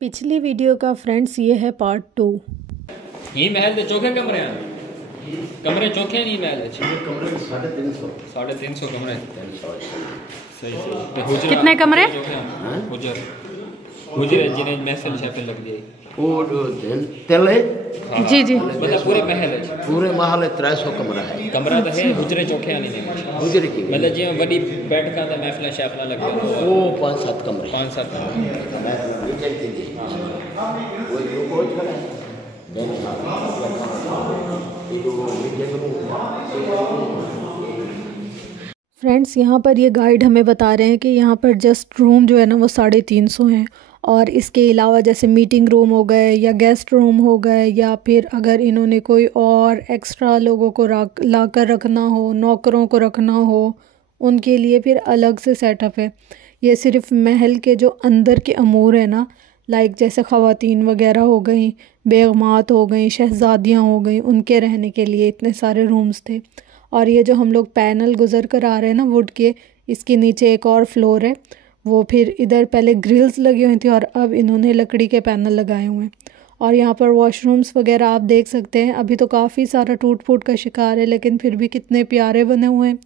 पिछली वीडियो का फ्रेंड्स ये है पार्ट 2। ये महल दे चौखे कमरे हैं, कमरे चौखे नहीं महल है कमरे 350 कमरे। सही कितने कमरे? हुजरे जिन्हें महफिल शफिल लग जाए और तेले जी जी मतलब पूरे महल है, पूरे महल 300 कमरा है। कमरा तो है हुजरे चौखे नहीं है हुजरे की मतलब जी बड़ी बैठका तो महफिल शफिल लग जाए वो 5-7 कमरे 5-7 फ्रेंड्स, यहाँ पर ये गाइड हमें बता रहे हैं कि यहाँ पर जस्ट रूम जो है ना वो 350 हैं, और इसके अलावा जैसे मीटिंग रूम हो गए या गेस्ट रूम हो गए, या फिर अगर इन्होंने कोई और एक्स्ट्रा लोगों को ला कर रखना हो, नौकरों को रखना हो, उनके लिए फिर अलग से सेटअप है। ये सिर्फ महल के जो अंदर के अमूर है ना, लाइक जैसे ख़वातीन वगैरह हो गई, बेगमात हो गई, शहज़ादियाँ हो गई, उनके रहने के लिए इतने सारे रूम्स थे। और ये जो हम लोग पैनल गुज़र कर आ रहे हैं ना वुड के, इसके नीचे एक और फ्लोर है, वो फिर इधर पहले ग्रिल्स लगी हुई थी और अब इन्होंने लकड़ी के पैनल लगाए हुए हैं। और यहाँ पर वॉशरूम्स वगैरह आप देख सकते हैं, अभी तो काफ़ी सारा टूट फूट का शिकार है, लेकिन फिर भी कितने प्यारे बने हुए हैं।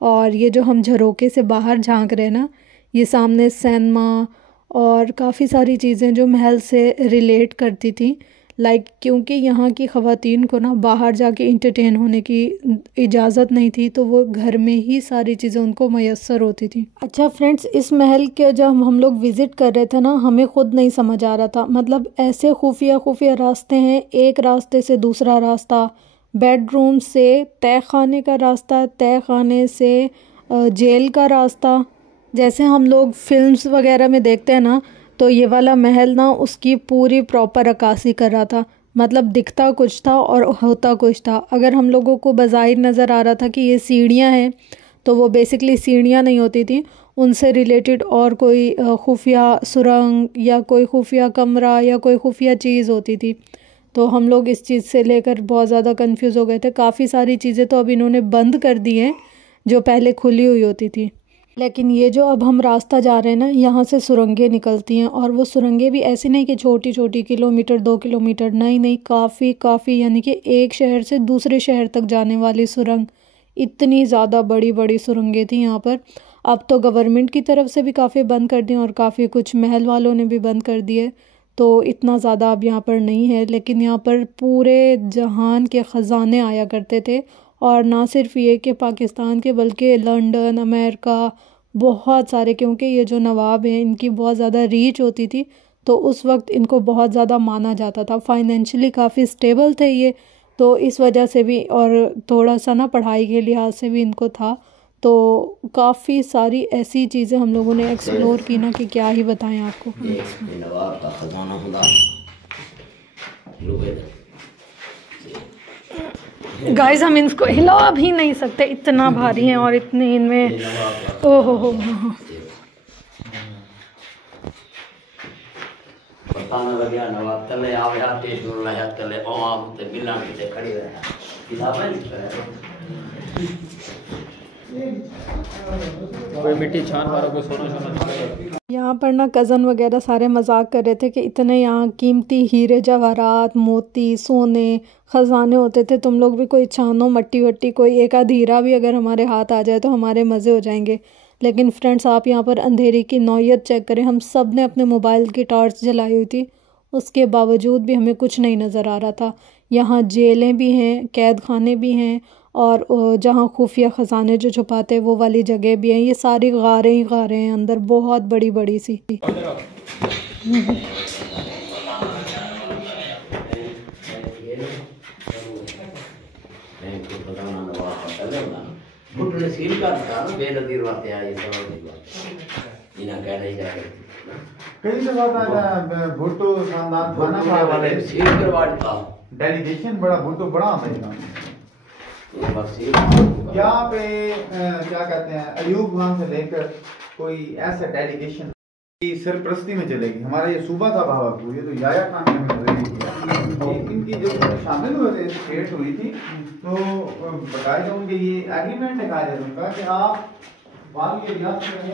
और ये जो हम झरोके से बाहर झांक रहे हैं ना, ये सामने सिनेमा और काफ़ी सारी चीज़ें जो महल से रिलेट करती थी, लाइक क्योंकि यहाँ की ख़वातीन को ना बाहर जाके इंटरटेन होने की इजाज़त नहीं थी, तो वो घर में ही सारी चीज़ें उनको मैसर होती थी। अच्छा फ्रेंड्स, इस महल के जब हम लोग विज़िट कर रहे थे ना, हमें ख़ुद नहीं समझ आ रहा था, मतलब ऐसे खुफिया रास्ते हैं, एक रास्ते से दूसरा रास्ता, बेडरूम से तय खाने का रास्ता, तय खाने से जेल का रास्ता। जैसे हम लोग फिल्म्स वगैरह में देखते हैं ना, तो ये वाला महल ना उसकी पूरी प्रॉपर अक्कासी कर रहा था, मतलब दिखता कुछ था और होता कुछ था। अगर हम लोगों को बज़ाहिर नज़र आ रहा था कि ये सीढ़ियाँ हैं, तो वो बेसिकली सीढ़ियाँ नहीं होती थी, उनसे रिलेटेड और कोई खुफिया सुरंग या कोई खुफिया कमरा या कोई खुफिया चीज़ होती थी। तो हम लोग इस चीज़ से लेकर बहुत ज़्यादा कंफ्यूज हो गए थे। काफ़ी सारी चीज़ें तो अब इन्होंने बंद कर दी हैं जो पहले खुली हुई होती थी। लेकिन ये जो अब हम रास्ता जा रहे हैं ना, यहाँ से सुरंगें निकलती हैं, और वो सुरंगें भी ऐसी नहीं कि छोटी छोटी किलोमीटर 2 किलोमीटर, नहीं काफ़ी यानी कि एक शहर से दूसरे शहर तक जाने वाली सुरंग। इतनी ज़्यादा बड़ी बड़ी सुरंगें थी यहाँ पर। अब तो गवर्नमेंट की तरफ से भी काफ़ी बंद कर दी और काफ़ी कुछ महल वालों ने भी बंद कर दिए, तो इतना ज़्यादा अब यहाँ पर नहीं है। लेकिन यहाँ पर पूरे जहान के ख़जाने आया करते थे, और ना सिर्फ ये कि पाकिस्तान के, बल्कि लंदन, अमेरिका, बहुत सारे, क्योंकि ये जो नवाब हैं इनकी बहुत ज़्यादा रीच होती थी, तो उस वक्त इनको बहुत ज़्यादा माना जाता था। फाइनेंशियली काफ़ी स्टेबल थे ये, तो इस वजह से भी, और थोड़ा सा ना पढ़ाई के लिहाज से भी इनको था। तो काफ़ी सारी ऐसी चीज़ें हम लोगों ने एक्सप्लोर की ना कि क्या ही बताएं आपको। नवाब का खजाना खुदा गाइस, हम इनको हिला भी नहीं सकते, इतना भारी हैं और इतने इनमें ओहो हो पता न लग्या नवाब तले आया ते दूर लाया तले आम ते मिलन ते खड़ी रहा किताबें कोई मिट्टी छान मारो, कोई सोना। यहाँ पर ना कज़न वगैरह सारे मजाक कर रहे थे कि इतने यहाँ कीमती हीरे जवाहरात, मोती, सोने, ख़जाने होते थे, तुम लोग भी कोई छानो मट्टी वट्टी, कोई एक आध हीरा भी अगर हमारे हाथ आ जाए तो हमारे मज़े हो जाएंगे। लेकिन फ्रेंड्स, आप यहाँ पर अंधेरे की नौयत चेक करें, हम सब ने अपने मोबाइल की टॉर्च जलाई हुई थी, उसके बावजूद भी हमें कुछ नहीं नज़र आ रहा था। यहाँ जेलें भी हैं, कैद खाने भी हैं, और जहाँ खुफिया ख़जाने जो छुपाते हैं वो वाली जगह भी हैं। ये सारी गारें ही गारें हैं अंदर, बहुत बड़ी बड़ी सी। कई दफा भुट्टो खानदान खाना खा वाले डेलीगेशन बड़ा भुट्टो बड़ा होता है यहाँ पे, क्या कहते हैं, अयूब खान से लेकर कोई ऐसा डेलीगेशन की सरप्रस्ती में चलेगी। हमारा ये सूबा था भावापुर, ये तो याया खान में इनकी जो शामिल हुए थे, डेट हुई थी, तो बताया उनके ये एग्रीमेंट है कायदे उनका कि आप वाल के रियासत में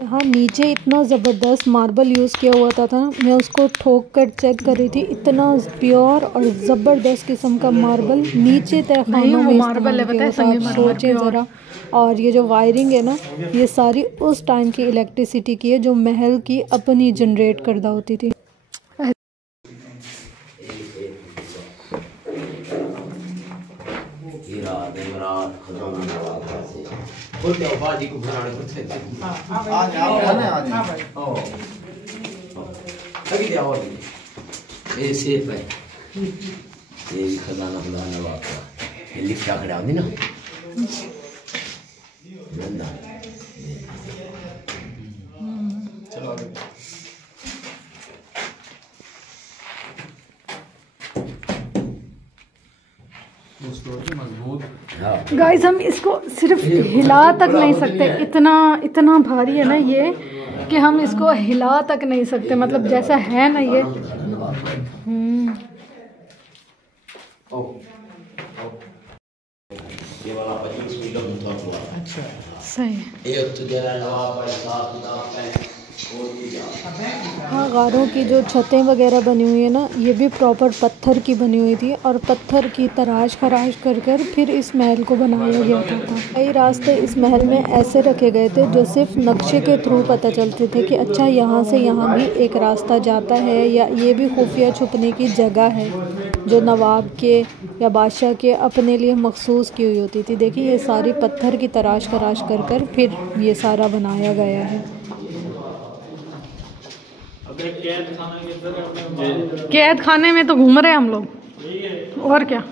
यहाँ नीचे इतना ज़बरदस्त मार्बल यूज़ किया हुआ था मैं उसको ठोक कर चेक कर रही थी। इतना प्योर और ज़बरदस्त किस्म का मार्बल नीचे तक खानों में मार्बल है, सोचें ज़रा। और ये जो वायरिंग है ना, ये सारी उस टाइम की इलेक्ट्रिसिटी की है जो महल की अपनी जनरेट करदा होती थी। ये सेफ है, ये खजाना खुदाना वापस ये लिफ्ट आकर आती ना बंदा। चलो आगे। गाइस हम इसको सिर्फ हिला तक नहीं सकते, इतना भारी है ना ये कि हम इसको हिला तक नहीं सकते। मतलब जैसा है ना ये ये वाला 25 किलो था। अच्छा सही। ये तो जरा नवाब है, साफ सुथरा है। हाँ, गारों की जो छतें वगैरह बनी हुई है ना, ये भी प्रॉपर पत्थर की बनी हुई थी और पत्थर की तराश खराश कर कर फिर इस महल को बनाया गया था। कई रास्ते इस महल में ऐसे रखे गए थे जो सिर्फ नक्शे के थ्रू पता चलते थे कि अच्छा यहाँ से यहाँ भी एक रास्ता जाता है, या ये भी खुफिया छुपने की जगह है जो नवाब के या बादशाह के अपने लिए मखसूस की हुई होती थी। देखिए ये सारी पत्थर की तराश खराश कर कर फिर ये सारा बनाया गया है। कैद खाने में तो घूम रहे हैं हम लोग, और क्या।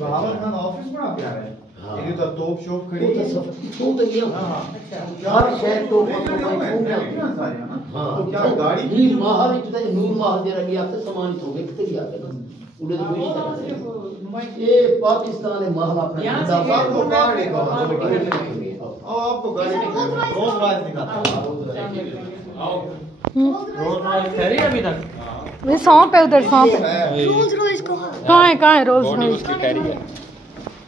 बहावर खान ऑफिस बड़ा प्यारा है। ये तो तोप शोप खड़ी है। तो ये हर शहर तो तो क्या गाड़ी की महल इतना नूर महल दे रही आपसे सम्मानित हो गए कितने की आते ना उड़े तो कोई ये पाकिस्तान है महल अपना आपको गाड़ी का आपको गाड़ी रोज राज दिखाता आओ रोज राज ठहरी अभी तक। ये सौंप है उधर, सौंप है। रोज रोज को कहाँ है रोज रोज उसकी ठहरी है,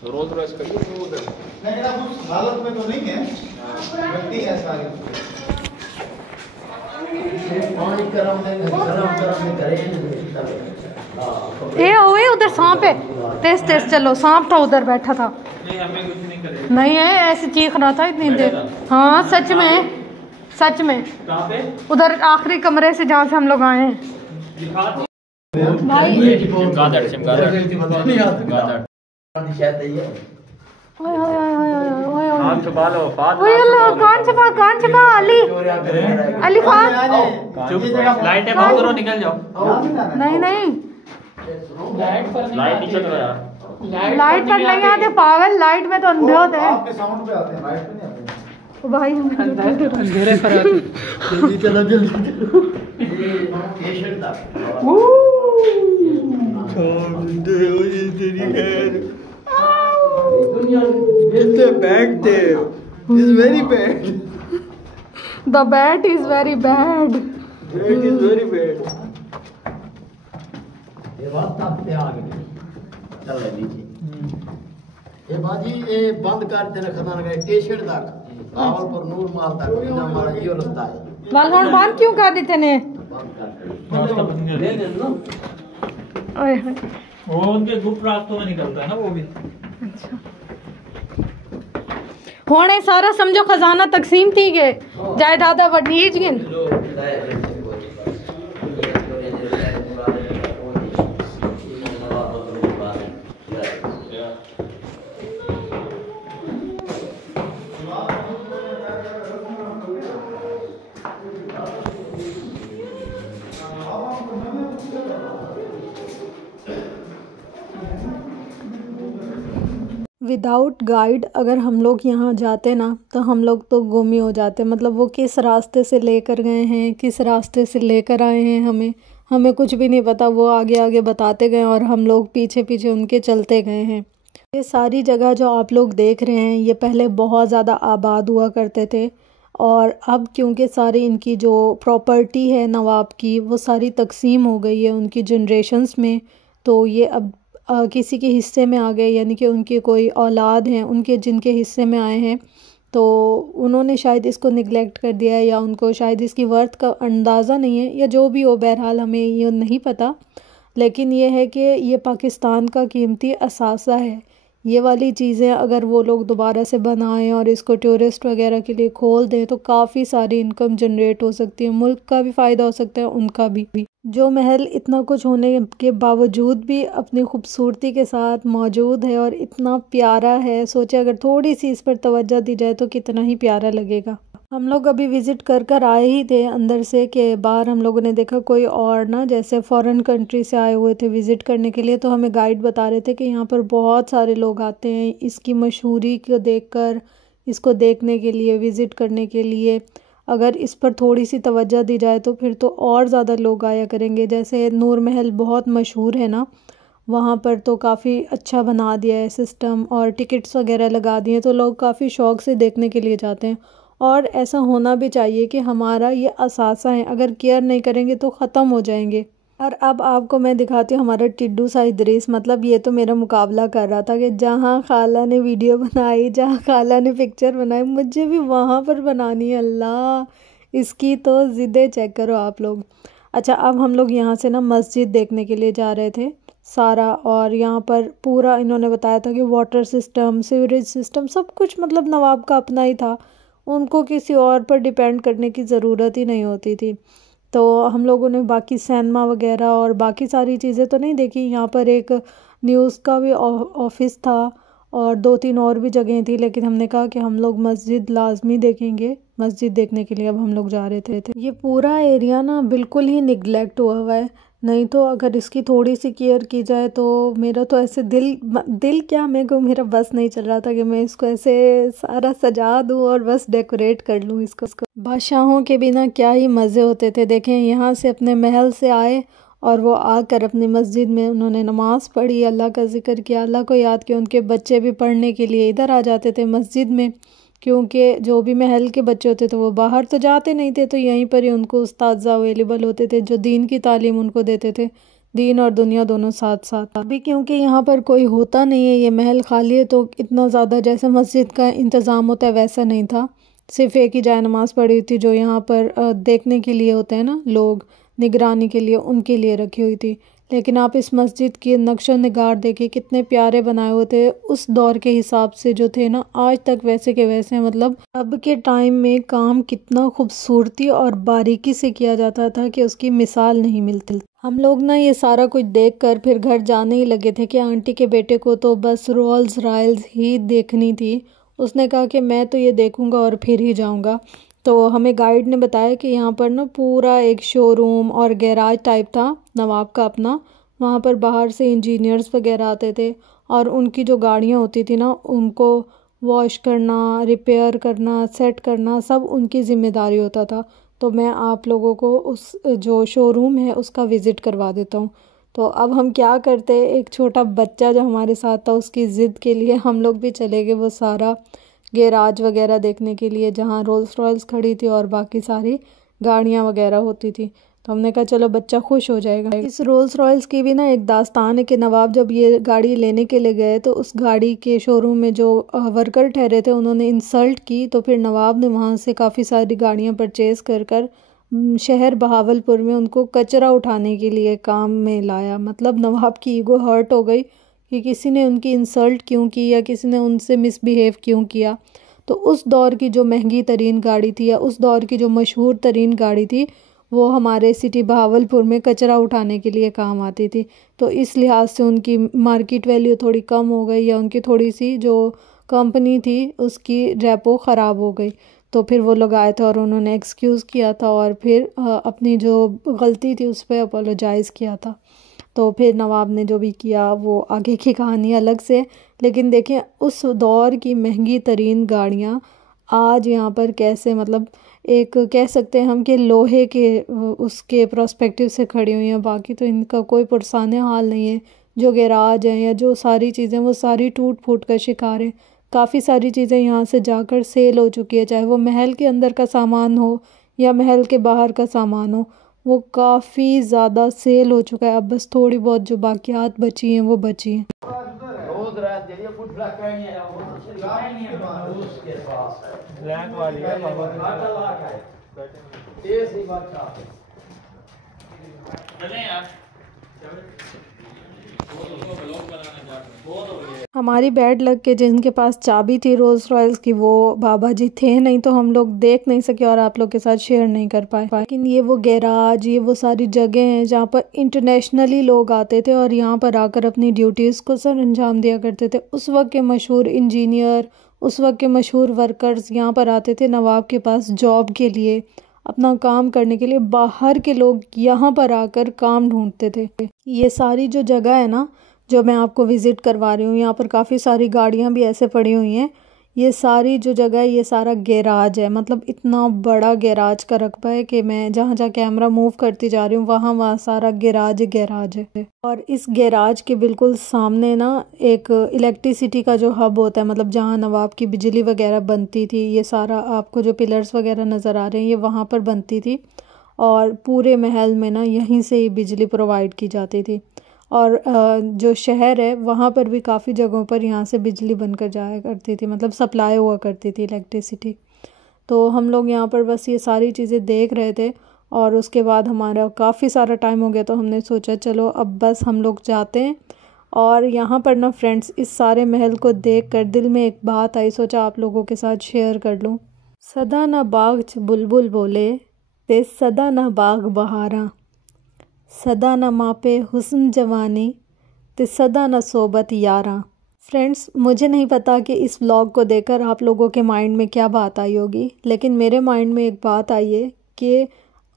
रोज रोज करिए उधर। लेकिन अब उस हालत में तो नहीं है, मिट्टी है सारी। पानी गरम में करे ए ओए उधर सांप है, तेज तेज चलो। सांप था उधर बैठा था। नहीं हमें कुछ नहीं करेगा। नहीं है, ऐसे चीख रहा था इतनी देर। हाँ सच में, सच में। कहाँ पे? उधर आखिरी कमरे से जहाँ से हम लोग आए हैं भाई। चमगादड़ हाथ छुपा लो, कान छुपा अली खान। लाइटें बंद करो, निकल जाओ। नहीं लाइट नीचे करो यार। लाइट पर नहीं आते पागल, लाइट में तो अंधे होते हैं। आपके साउंड पे आते हैं, लाइट पे नहीं आते हैं। तो भाई अंधेरे पर जल्दी चलो Is very bad. The bat is very bad. It is very bad. ये बात तब पे आ गई चल रही नीचे ये बाजी ये बंद कर देना खदान गए टी-शर्ट तक भावलपुर नूर महल तक बिना हमारा ये रास्ता है। वाल हुन बंद क्यों कर देते ने? रास्ता बंद कर दे देना। ओए वो उनके गुप्त रास्तों में निकलता है ना वो भी। अच्छा होने सारा समझो खजाना तकसीम थी गए जायदादा वडीज गिन। विदाउट गाइड अगर हम लोग यहाँ जाते ना तो हम लोग तो गुम ही हो जाते। मतलब वो किस रास्ते से लेकर गए हैं, किस रास्ते से लेकर आए हैं, हमें कुछ भी नहीं पता। वो आगे आगे बताते गए और हम लोग पीछे पीछे उनके चलते गए हैं। ये सारी जगह जो आप लोग देख रहे हैं ये पहले बहुत ज़्यादा आबाद हुआ करते थे, और अब क्योंकि सारी इनकी जो प्रॉपर्टी है नवाब की वो सारी तकसीम हो गई है उनकी जनरेशन्स में, तो ये अब किसी के हिस्से में आ गए, यानी कि उनकी कोई औलाद हैं उनके जिनके हिस्से में आए हैं, तो उन्होंने शायद इसको निगलेक्ट कर दिया है, या उनको शायद इसकी वर्थ का अंदाज़ा नहीं है, या जो भी हो। बहरहाल हमें ये नहीं पता, लेकिन ये है कि ये पाकिस्तान का कीमती असासा है। ये वाली चीज़ें अगर वो लोग दोबारा से बनाएं और इसको टूरिस्ट वगैरह के लिए खोल दें तो काफ़ी सारी इनकम जनरेट हो सकती है, मुल्क का भी फ़ायदा हो सकता है, उनका भी। जो महल इतना कुछ होने के बावजूद भी अपनी खूबसूरती के साथ मौजूद है और इतना प्यारा है, सोचे अगर थोड़ी सी इस पर तवज्जो दी जाए तो कितना ही प्यारा लगेगा। हम लोग अभी विज़िट कर आए ही थे अंदर से, कि बाहर हम लोगों ने देखा कोई और ना जैसे फ़ॉरेन कंट्री से आए हुए थे विज़िट करने के लिए, तो हमें गाइड बता रहे थे कि यहाँ पर बहुत सारे लोग आते हैं इसकी मशहूरी को देखकर, इसको देखने के लिए, विज़िट करने के लिए। अगर इस पर थोड़ी सी तवज्जो दी जाए तो फिर तो और ज़्यादा लोग आया करेंगे। जैसे नूर महल बहुत मशहूर है ना, वहाँ पर तो काफ़ी अच्छा बना दिया है सिस्टम, और टिकट्स वगैरह लगा दिए, तो लोग काफ़ी शौक़ से देखने के लिए जाते हैं। और ऐसा होना भी चाहिए कि हमारा ये असासा है, अगर केयर नहीं करेंगे तो ख़त्म हो जाएंगे। और अब आपको मैं दिखाती हूँ हमारा टिड्डू सा इदरीस। मतलब ये तो मेरा मुकाबला कर रहा था कि जहाँ खाला ने वीडियो बनाई, जहाँ खाला ने पिक्चर बनाई, मुझे भी वहाँ पर बनानी है। अल्लाह, इसकी तो ज़िद्दें चेक करो आप लोग। अच्छा, अब हम लोग यहाँ से ना मस्जिद देखने के लिए जा रहे थे सारा, और यहाँ पर पूरा इन्होंने बताया था कि वाटर सिस्टम, सीवरेज सिस्टम, सब कुछ मतलब नवाब का अपना ही था, उनको किसी और पर डिपेंड करने की ज़रूरत ही नहीं होती थी। तो हम लोगों ने बाकी सिनेमा वगैरह और बाकी सारी चीज़ें तो नहीं देखी। यहाँ पर एक न्यूज़ का भी ऑफिस था और 2-3 और भी जगह थी, लेकिन हमने कहा कि हम लोग मस्जिद लाजमी देखेंगे। मस्जिद देखने के लिए अब हम लोग जा रहे थे। ये पूरा एरिया ना बिल्कुल ही निगलेक्ट हुआ है, नहीं तो अगर इसकी थोड़ी सी केयर की जाए तो मेरा तो ऐसे दिल क्या, मेरे को मेरा बस नहीं चल रहा था कि मैं इसको ऐसे सारा सजा दूँ और बस डेकोरेट कर लूँ इसको। बादशाहों के बिना क्या ही मज़े होते थे। देखें, यहाँ से अपने महल से आए और वो आकर अपनी मस्जिद में उन्होंने नमाज़ पढ़ी, अल्लाह का ज़िक्र किया, अल्लाह को याद किया। उनके बच्चे भी पढ़ने के लिए इधर आ जाते थे मस्जिद में, क्योंकि जो भी महल के बच्चे होते थे वो बाहर तो जाते नहीं थे, तो यहीं पर ही उनको उस्ताद अवेलेबल होते थे जो दीन की तालीम उनको देते थे, दीन और दुनिया दोनों साथ साथ। अभी क्योंकि यहाँ पर कोई होता नहीं है, ये महल खाली है, तो इतना ज़्यादा जैसे मस्जिद का इंतज़ाम होता है वैसा नहीं था। सिर्फ एक ही जाए नमाज़ पढ़ी थी जो यहाँ पर देखने के लिए होते हैं ना लोग, निगरानी के लिए, उनके लिए रखी हुई थी। लेकिन आप इस मस्जिद की नक्शो निगार देखिए, कितने प्यारे बनाए हुए थे उस दौर के हिसाब से जो थे ना, आज तक वैसे के वैसे। मतलब अब के टाइम में काम कितना खूबसूरती और बारीकी से किया जाता था कि उसकी मिसाल नहीं मिलती। हम लोग ना ये सारा कुछ देखकर फिर घर जाने ही लगे थे कि आंटी के बेटे को तो बस रोल्स रॉयल्स ही देखनी थी। उसने कहा कि मैं तो ये देखूंगा और फिर ही जाऊंगा। तो हमें गाइड ने बताया कि यहाँ पर ना पूरा एक शोरूम और गैराज टाइप था नवाब का अपना। वहाँ पर बाहर से इंजीनियर्स वगैरह आते थे और उनकी जो गाड़ियाँ होती थी ना, उनको वॉश करना, रिपेयर करना, सेट करना, सब उनकी ज़िम्मेदारी होता था। तो मैं आप लोगों को उस जो शोरूम है उसका विज़िट करवा देता हूँ। तो अब हम क्या करते, एक छोटा बच्चा जो हमारे साथ था उसकी ज़िद के लिए हम लोग भी चले गए वो सारा गैराज वगैरह देखने के लिए, जहाँ रोल्स रॉयल्स खड़ी थी और बाकी सारी गाड़ियाँ वगैरह होती थी। तो हमने कहा चलो बच्चा खुश हो जाएगा। इस रोल्स रॉयल्स की भी ना एक दास्तान है कि नवाब जब ये गाड़ी लेने के लिए गए तो उस गाड़ी के शोरूम में जो वर्कर ठहरे थे उन्होंने इंसल्ट की, तो फिर नवाब ने वहाँ से काफ़ी सारी गाड़ियाँ परचेज़ कर शहर बहावलपुर में उनको कचरा उठाने के लिए काम में लाया। मतलब नवाब की ईगो हर्ट हो गई कि किसी ने उनकी इंसल्ट क्यों की या किसी ने उनसे मिसबिहेव क्यों किया। तो उस दौर की जो महंगी तरीन गाड़ी थी या उस दौर की जो मशहूर तरीन गाड़ी थी वो हमारे सिटी बहावलपुर में कचरा उठाने के लिए काम आती थी। तो इस लिहाज से उनकी मार्केट वैल्यू थोड़ी कम हो गई, या उनकी थोड़ी सी जो कंपनी थी उसकी रेपो ख़राब हो गई। तो फिर वो लोग आए थे और उन्होंने एक्सक्यूज़ किया था और फिर अपनी जो गलती थी उस पर अपोलोजाइज़ किया था। तो फिर नवाब ने जो भी किया वो आगे की कहानी अलग से। लेकिन देखें उस दौर की महंगी तरीन गाड़ियाँ आज यहाँ पर कैसे, मतलब एक कह सकते हैं हम कि लोहे के उसके प्रोस्पेक्टिव से खड़ी हुई हैं। बाकी तो इनका कोई पुरसाने हाल नहीं है। जो गैराज हैं या जो सारी चीज़ें वो सारी टूट फूट का शिकार हैं। काफ़ी सारी चीज़ें यहाँ से जाकर सेल हो चुकी है, चाहे वो महल के अंदर का सामान हो या महल के बाहर का सामान हो, वो काफ़ी ज़्यादा सेल हो चुका है। अब बस थोड़ी बहुत जो बाकियात बची हैं वो बची हैं। रोज रात जरिए कुछ लगा नहीं है, वो उसके पास ब्लैक वाली है, 8 लाख है। ये सी बात है। चलें यार, हमारी बैड लक के जिनके पास चाबी थी रोल्स रॉयल्स की वो बाबा जी थे नहीं, तो हम लोग देख नहीं सके और आप लोग के साथ शेयर नहीं कर पाए। लेकिन ये वो गैराज, ये वो सारी जगह हैं जहाँ पर इंटरनेशनली लोग आते थे और यहाँ पर आकर अपनी ड्यूटीज़ को सर अंजाम दिया करते थे। उस वक्त के मशहूर इंजीनियर, उस वक्त के मशहूर वर्कर्स यहाँ पर आते थे नवाब के पास जॉब के लिए, अपना काम करने के लिए। बाहर के लोग यहाँ पर आकर काम ढूंढते थे। ये सारी जो जगह है ना जो मैं आपको विज़िट करवा रही हूँ, यहाँ पर काफ़ी सारी गाड़ियाँ भी ऐसे पड़ी हुई हैं। ये सारी जो जगह है ये सारा गैराज है, मतलब इतना बड़ा गैराज का रकबा है कि मैं जहाँ जहाँ कैमरा मूव करती जा रही हूँ वहाँ सारा गैराज है। और इस गैराज के बिल्कुल सामने ना एक इलेक्ट्रिसिटी का जो हब होता है, मतलब जहाँ नवाब की बिजली वगैरह बनती थी, ये सारा आपको जो पिलर्स वगैरह नज़र आ रहे हैं ये वहाँ पर बनती थी। और पूरे महल में ना यहीं से ही बिजली प्रोवाइड की जाती थी। और जो शहर है वहाँ पर भी काफ़ी जगहों पर यहाँ से बिजली बनकर जाया करती थी, मतलब सप्लाई हुआ करती थी इलेक्ट्रिसिटी। तो हम लोग यहाँ पर बस ये सारी चीज़ें देख रहे थे और उसके बाद हमारा काफ़ी सारा टाइम हो गया, तो हमने सोचा चलो अब बस हम लोग जाते हैं। और यहाँ पर ना फ्रेंड्स इस सारे महल को देख कर दिल में एक बात आई, सोचा आप लोगों के साथ शेयर कर लूँ। सदा ना बाग च बुलबुल बोले ते सदा ना बाग बहारा, सदा न मापे हुस्न जवानी ते सदा न सोबत यारा। फ्रेंड्स मुझे नहीं पता कि इस व्लॉग को देखकर आप लोगों के माइंड में क्या बात आई होगी, लेकिन मेरे माइंड में एक बात आई है कि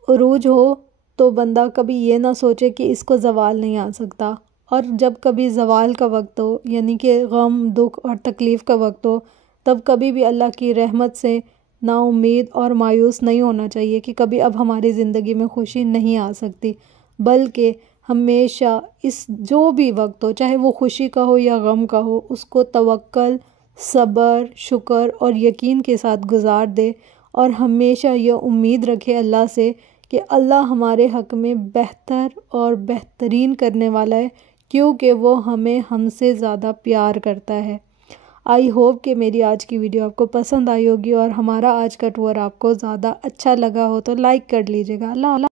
उरूज हो तो बंदा कभी ये ना सोचे कि इसको ज़वाल नहीं आ सकता, और जब कभी ज़वाल का वक्त हो यानी कि गम दुख और तकलीफ़ का वक्त हो, तब कभी भी अल्लाह की रहमत से नाउम्मीद और मायूस नहीं होना चाहिए कि कभी अब हमारी ज़िंदगी में खुशी नहीं आ सकती, बल्कि हमेशा इस जो भी वक्त हो, चाहे वो खुशी का हो या गम का हो, उसको तवक्कल, सब्र, शुक्र और यकीन के साथ गुजार दे। और हमेशा ये उम्मीद रखे अल्लाह से कि अल्लाह हमारे हक़ में बेहतर और बेहतरीन करने वाला है, क्योंकि वो हमें हमसे ज़्यादा प्यार करता है। आई होप कि मेरी आज की वीडियो आपको पसंद आई होगी और हमारा आज का टूर आपको ज़्यादा अच्छा लगा हो तो लाइक कर लीजिएगा। अल्लाह।